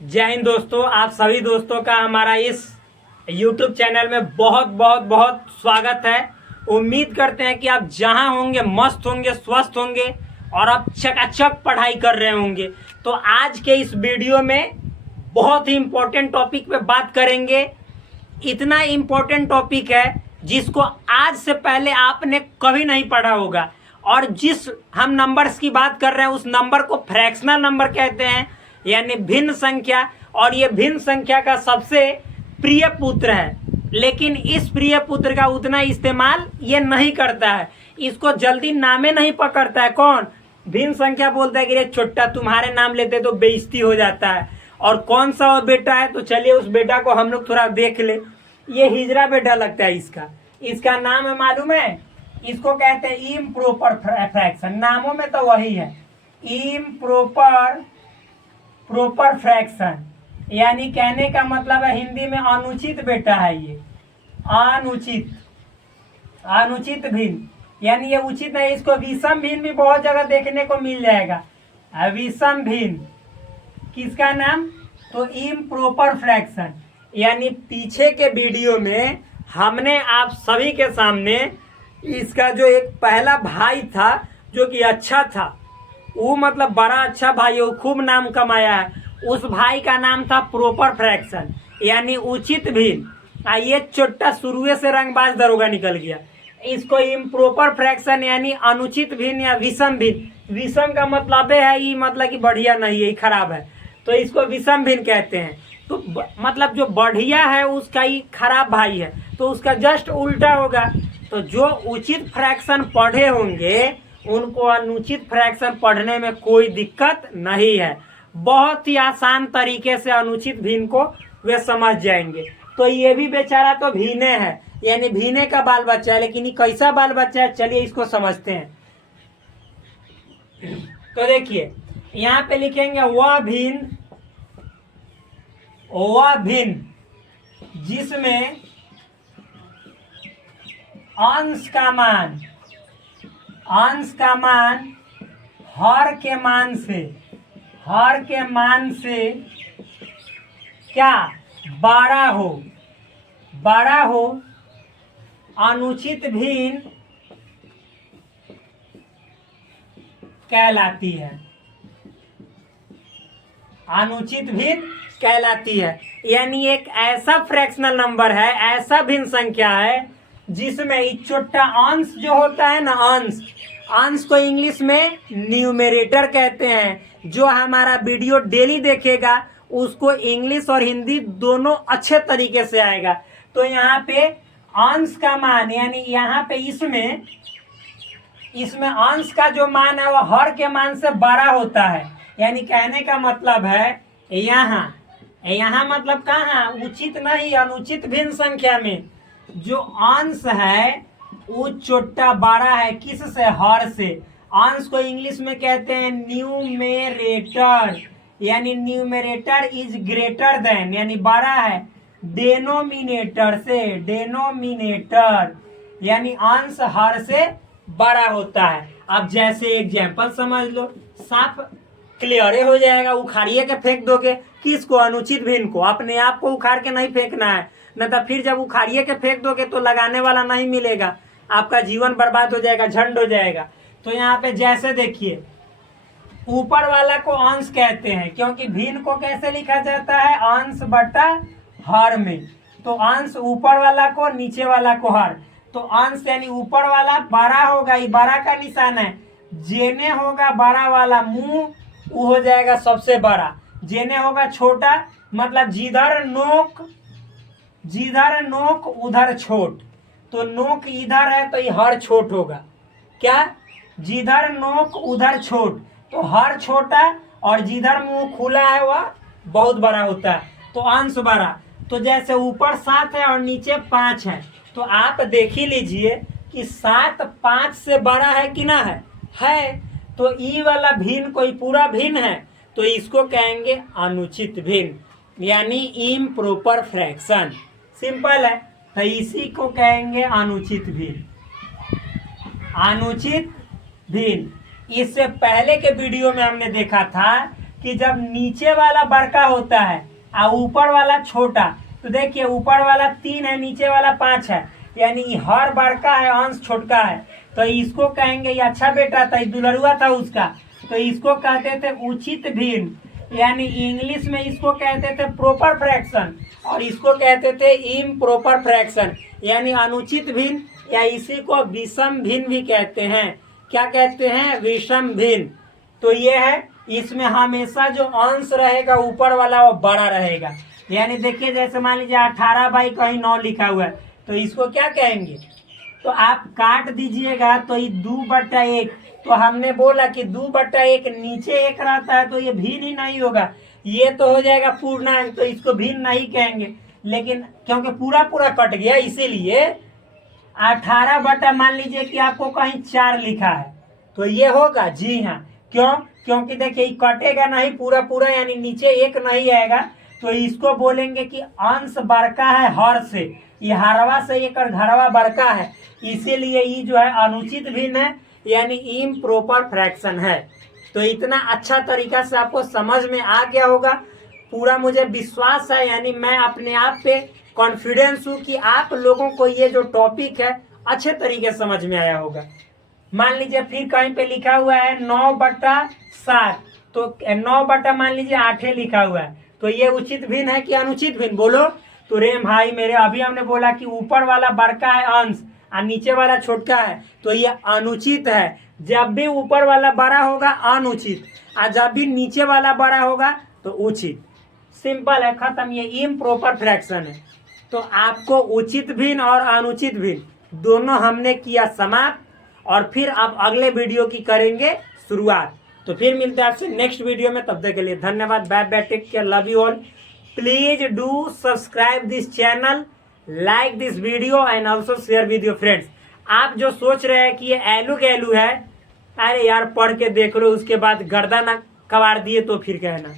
जय हिंद दोस्तों, आप सभी दोस्तों का हमारा इस YouTube चैनल में बहुत बहुत बहुत स्वागत है। उम्मीद करते हैं कि आप जहां होंगे मस्त होंगे, स्वस्थ होंगे और आप चकाचक पढ़ाई कर रहे होंगे। तो आज के इस वीडियो में बहुत ही इम्पोर्टेंट टॉपिक पे बात करेंगे। इतना इम्पोर्टेंट टॉपिक है जिसको आज से पहले आपने कभी नहीं पढ़ा होगा। और जिस हम नंबर्स की बात कर रहे हैं उस नंबर को फ्रैक्शनल नंबर कहते हैं, यानी भिन्न संख्या। और ये भिन्न संख्या का सबसे प्रिय पुत्र है, लेकिन इस प्रिय पुत्र का उतना इस्तेमाल ये नहीं करता है। इसको जल्दी नामे नहीं पकड़ता है। कौन? भिन्न संख्या बोलता है कि रे छोटा तुम्हारे नाम लेते तो बेइज्जती हो जाता है। और कौन सा वो बेटा है, तो चलिए उस बेटा को हम लोग थोड़ा देख ले। ये हिजरा बेटा लगता है। इसका नाम है मालूम है, इसको कहते हैं इम्प्रॉपर फ्रैक्शन। नामों में तो वही है, इम्प्रॉपर फ्रैक्शन, यानी कहने का मतलब है हिंदी में अनुचित बेटा है ये। अनुचित भिन्न, यानी ये उचित नहीं। इसको विषम भिन्न भी बहुत जगह देखने को मिल जाएगा। विषम भिन्न किसका नाम? तो इम्प्रॉपर फ्रैक्शन। यानी पीछे के वीडियो में हमने आप सभी के सामने इसका जो एक पहला भाई था जो कि अच्छा था, वो मतलब बड़ा अच्छा भाई, वो खूब नाम कमाया है, उस भाई का नाम था प्रॉपर फ्रैक्शन, यानी उचित भिन्न। ये छोटा शुरुए से रंगबाज दरोगा निकल गया। इसको इम्प्रॉपर फ्रैक्शन यानी अनुचित भिन्न या विषम भिन्न। विषम का मतलब है ये मतलब कि बढ़िया नहीं है, खराब है, तो इसको विषम भिन्न कहते हैं। तो मतलब जो बढ़िया है उसका ही खराब भाई है, तो उसका जस्ट उल्टा होगा। तो जो उचित फ्रैक्शन पढ़े होंगे उनको अनुचित फ्रैक्शन पढ़ने में कोई दिक्कत नहीं है। बहुत ही आसान तरीके से अनुचित भिन्न को वे समझ जाएंगे। तो ये भी बेचारा तो भीने है, यानी भीने का बाल बच्चा है, लेकिन ये कैसा बाल बच्चा है चलिए इसको समझते हैं। तो देखिए यहाँ पे लिखेंगे वह भिन्न जिसमें अंश का मान हर के मान से क्या बड़ा हो अनुचित भिन्न कहलाती है। अनुचित भिन्न कहलाती है यानी एक ऐसा फ्रैक्शनल नंबर है, ऐसा भिन्न संख्या है जिसमें छोटा अंश जो होता है ना, अंश को इंग्लिश में न्यूमरेटर कहते हैं। जो हमारा वीडियो डेली देखेगा उसको इंग्लिश और हिंदी दोनों अच्छे तरीके से आएगा। तो यहाँ पे अंश का मान, यानी यहाँ पे इसमें अंश का जो मान है वो हर के मान से बड़ा होता है। यानी कहने का मतलब है यहाँ मतलब कहाँ, उचित नहीं अनुचित भिन्न संख्या में जो अंश है वो छोटा बड़ा है। किस से? हर से। अंश को इंग्लिश में कहते हैं न्यूमेरेटर, यानी न्यूमेरेटर इज ग्रेटर देन, यानी बड़ा है डेनोमिनेटर से। डेनोमिनेटर यानी अंश हर से बड़ा होता है। अब जैसे एग्जाम्पल समझ लो, साफ क्लियर हो जाएगा। उखाड़िए के फेंक दोगे किसको? अनुचित भिन्न को। अपने आप को उखाड़ के नहीं फेंकना है, न तो फिर जब उखाड़िए के फेंक दोगे तो लगाने वाला नहीं मिलेगा, आपका जीवन बर्बाद हो जाएगा, झंड हो जाएगा। तो यहाँ पे जैसे देखिए ऊपर वाला को अंश कहते हैं, क्योंकि भिन्न को कैसे लिखा जाता है? अंश बटा हर में। तो अंश ऊपर वाला को, नीचे वाला को हर। तो अंश यानी ऊपर वाला बड़ा होगा, ये बड़ा का निशान है। जेने होगा बड़ा वाला मुंह, वो हो जाएगा सबसे बड़ा। जेने होगा छोटा, मतलब जिधर नोक उधर छोट। तो नोक इधर है तो ये हर छोट होगा। क्या? जिधर नोक उधर छोट, तो हर छोटा, और जिधर मुंह खुला है वह बहुत बड़ा होता है, तो अंश बड़ा। तो जैसे ऊपर 7 है और नीचे 5 है, तो आप देख ही लीजिए कि 7 5 से बड़ा है कि ना है। तो ई वाला भिन्न कोई पूरा भिन्न है, तो इसको कहेंगे अनुचित भिन्न, यानी इम्प्रॉपर फ्रैक्शन। सिंपल है, तो इसी को कहेंगे अनुचित भिन्न। अनुचित भिन्न इससे पहले के वीडियो में हमने देखा था कि जब नीचे वाला बड़का होता है और ऊपर वाला छोटा, तो देखिए ऊपर वाला 3 है, नीचे वाला 5 है, यानी हर बड़का है अंश छोटका है, तो इसको कहेंगे, ये अच्छा बेटा था, दुलरुआ था उसका, तो इसको कहते थे उचित भिन्न, यानी इंग्लिश में इसको कहते थे प्रॉपर फ्रैक्शन और इसको कहते थे इम्प्रॉपर फ्रैक्शन, यानी अनुचित भिन्न, या इसी को विषम भिन्न भी कहते हैं। क्या कहते हैं? विषम भिन्न। तो ये है, इसमें हमेशा जो अंश रहेगा ऊपर वाला वो बड़ा रहेगा। यानी देखिए जैसे मान लीजिए 18 बाई कहीं 9 लिखा हुआ है, तो इसको क्या कहेंगे? तो आप काट दीजिएगा तो ये 2/1, तो हमने बोला कि 2/1 नीचे 1 रहता है तो ये भिन्न ही नहीं होगा, ये तो हो जाएगा पूर्णांक, तो इसको भिन्न नहीं कहेंगे। लेकिन क्योंकि पूरा पूरा कट गया इसीलिए 18 बटा मान लीजिए कि आपको कहीं 4 लिखा है तो ये होगा। जी हाँ, क्यों? क्योंकि देखिए कटेगा नहीं पूरा पूरा, यानी नीचे 1 नहीं आएगा, तो इसको बोलेंगे कि अंश बड़का है हर से, ये हरवा से एक घरवा बड़का है, इसीलिए ये जो है अनुचित भिन्न है, यानी इम्प्रॉपर फ्रैक्शन है। तो इतना अच्छा तरीका से आपको समझ में आ गया होगा, पूरा मुझे विश्वास है, यानी मैं अपने आप पे कॉन्फिडेंस हूँ कि आप लोगों को ये जो टॉपिक है अच्छे तरीके से समझ में आया होगा। मान लीजिए फिर कहीं पे लिखा हुआ है 9/7, तो 9 बटा मान लीजिए 8 लिखा हुआ है, तो ये उचित भिन्न है कि अनुचित भिन्न? बोलो। तो रे भाई मेरे, अभी हमने बोला कि ऊपर वाला बड़का है अंश और नीचे वाला छोटा है, तो ये अनुचित है। जब भी ऊपर वाला बड़ा होगा अनुचित, और जब भी नीचे वाला बड़ा होगा तो उचित। सिंपल है, खत्म। ये इम्प्रॉपर फ्रैक्शन है। तो आपको उचित भिन्न और अनुचित भिन्न दोनों हमने किया समाप्त, और फिर अब अगले वीडियो की करेंगे शुरुआत। तो फिर मिलते हैं आपसे नेक्स्ट वीडियो में, तब तक के लिए धन्यवाद। Bye bye, take care, love you all. Please do subscribe this channel, like this video and also share with your friends. आप जो सोच रहे हैं कि ये एलू गैलू है, अरे यार पढ़ के देख लो, उसके बाद गर्दन कबाड़ दिए तो फिर कहना।